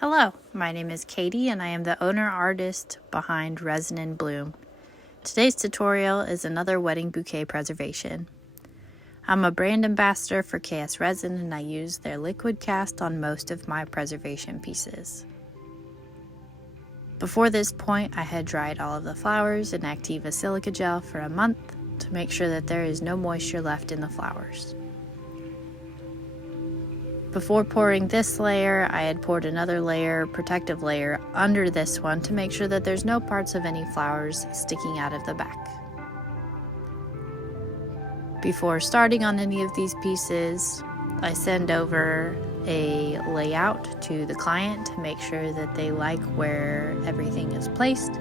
Hello, my name is Katie and I am the owner-artist behind Resin and Bloom. Today's tutorial is another wedding bouquet preservation. I'm a brand ambassador for KS Resin and I use their liquid cast on most of my preservation pieces. Before this point, I had dried all of the flowers in Activa silica gel for a month to make sure that there is no moisture left in the flowers. Before pouring this layer, I had poured another layer, protective layer, under this one to make sure that there's no parts of any flowers sticking out of the back. Before starting on any of these pieces, I send over a layout to the client to make sure that they like where everything is placed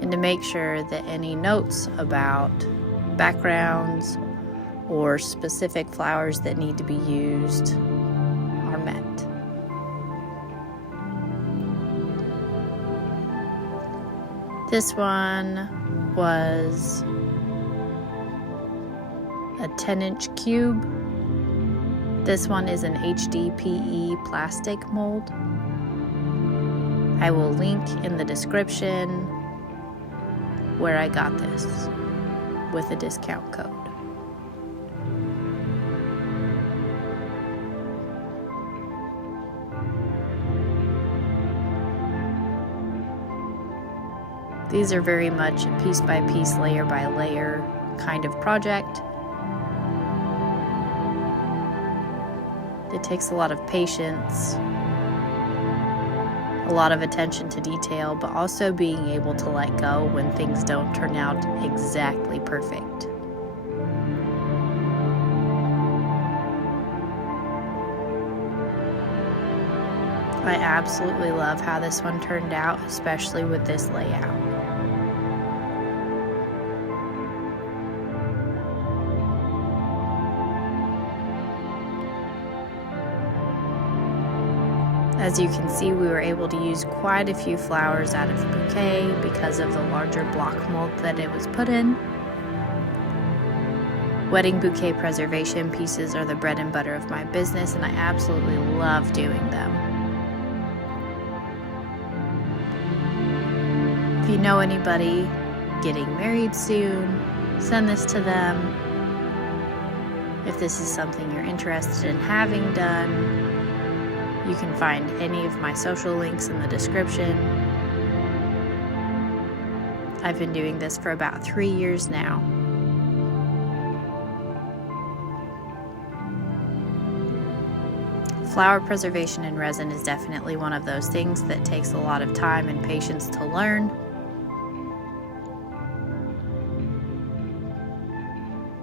and to make sure that any notes about backgrounds or specific flowers that need to be used are met. This one was a 10-inch cube. This one is an HDPE plastic mold. I will link in the description where I got this with a discount code. These are very much a piece by piece, layer by layer kind of project. It takes a lot of patience, a lot of attention to detail, but also being able to let go when things don't turn out exactly perfect. I absolutely love how this one turned out, especially with this layout. As you can see, we were able to use quite a few flowers out of the bouquet because of the larger block mold that it was put in. Wedding bouquet preservation pieces are the bread and butter of my business, and I absolutely love doing them. If you know anybody getting married soon, send this to them. If this is something you're interested in having done, you can find any of my social links in the description. I've been doing this for about 3 years now. Flower preservation in resin is definitely one of those things that takes a lot of time and patience to learn.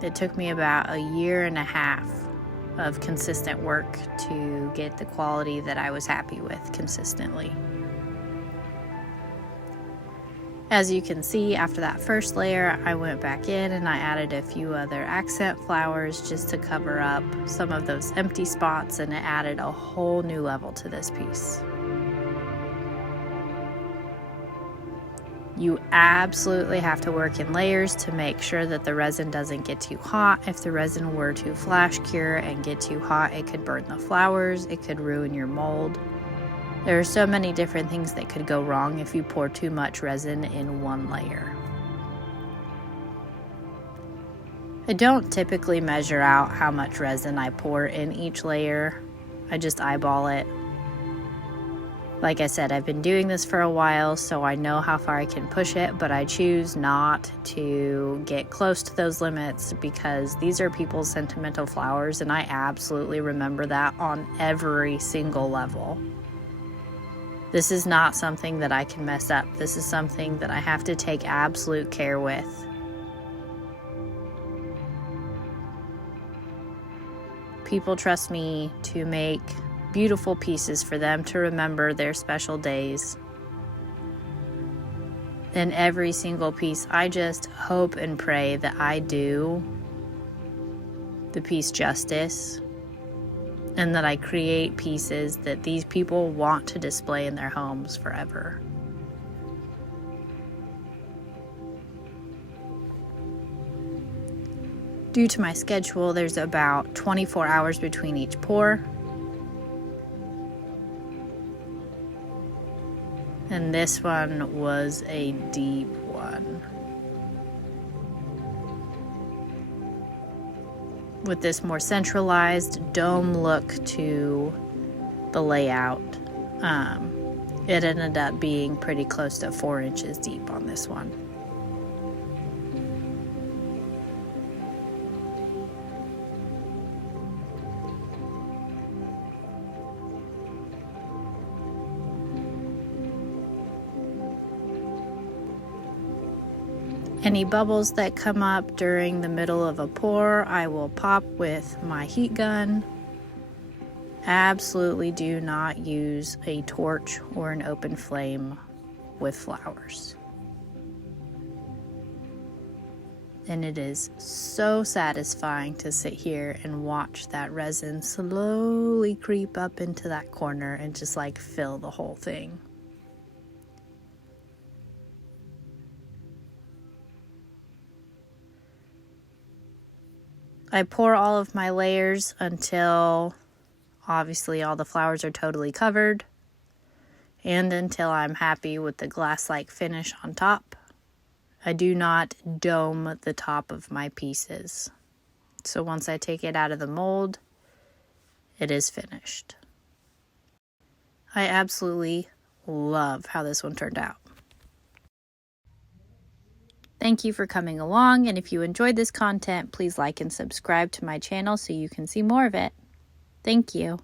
It took me about 1.5 years of consistent work to get the quality that I was happy with consistently. As you can see, after that first layer, I went back in and I added a few other accent flowers just to cover up some of those empty spots, and it added a whole new level to this piece. You absolutely have to work in layers to make sure that the resin doesn't get too hot. If the resin were to flash cure and get too hot, it could burn the flowers, it could ruin your mold. There are so many different things that could go wrong if you pour too much resin in one layer. I don't typically measure out how much resin I pour in each layer. I just eyeball it. Like I said, I've been doing this for a while, so I know how far I can push it, but I choose not to get close to those limits because these are people's sentimental flowers, and I absolutely remember that on every single level. This is not something that I can mess up. This is something that I have to take absolute care with. People trust me to make beautiful pieces for them to remember their special days. In every single piece, I just hope and pray that I do the piece justice and that I create pieces that these people want to display in their homes forever. Due to my schedule, there's about 24 hours between each pour. And this one was a deep one. With this more centralized dome look to the layout, it ended up being pretty close to 4 inches deep on this one. Any bubbles that come up during the middle of a pour, I will pop with my heat gun. Absolutely do not use a torch or an open flame with flowers. And it is so satisfying to sit here and watch that resin slowly creep up into that corner and just like fill the whole thing. I pour all of my layers until obviously all the flowers are totally covered and until I'm happy with the glass-like finish on top. I do not dome the top of my pieces. So once I take it out of the mold, it is finished. I absolutely love how this one turned out. Thank you for coming along, and if you enjoyed this content, please like and subscribe to my channel so you can see more of it. Thank you.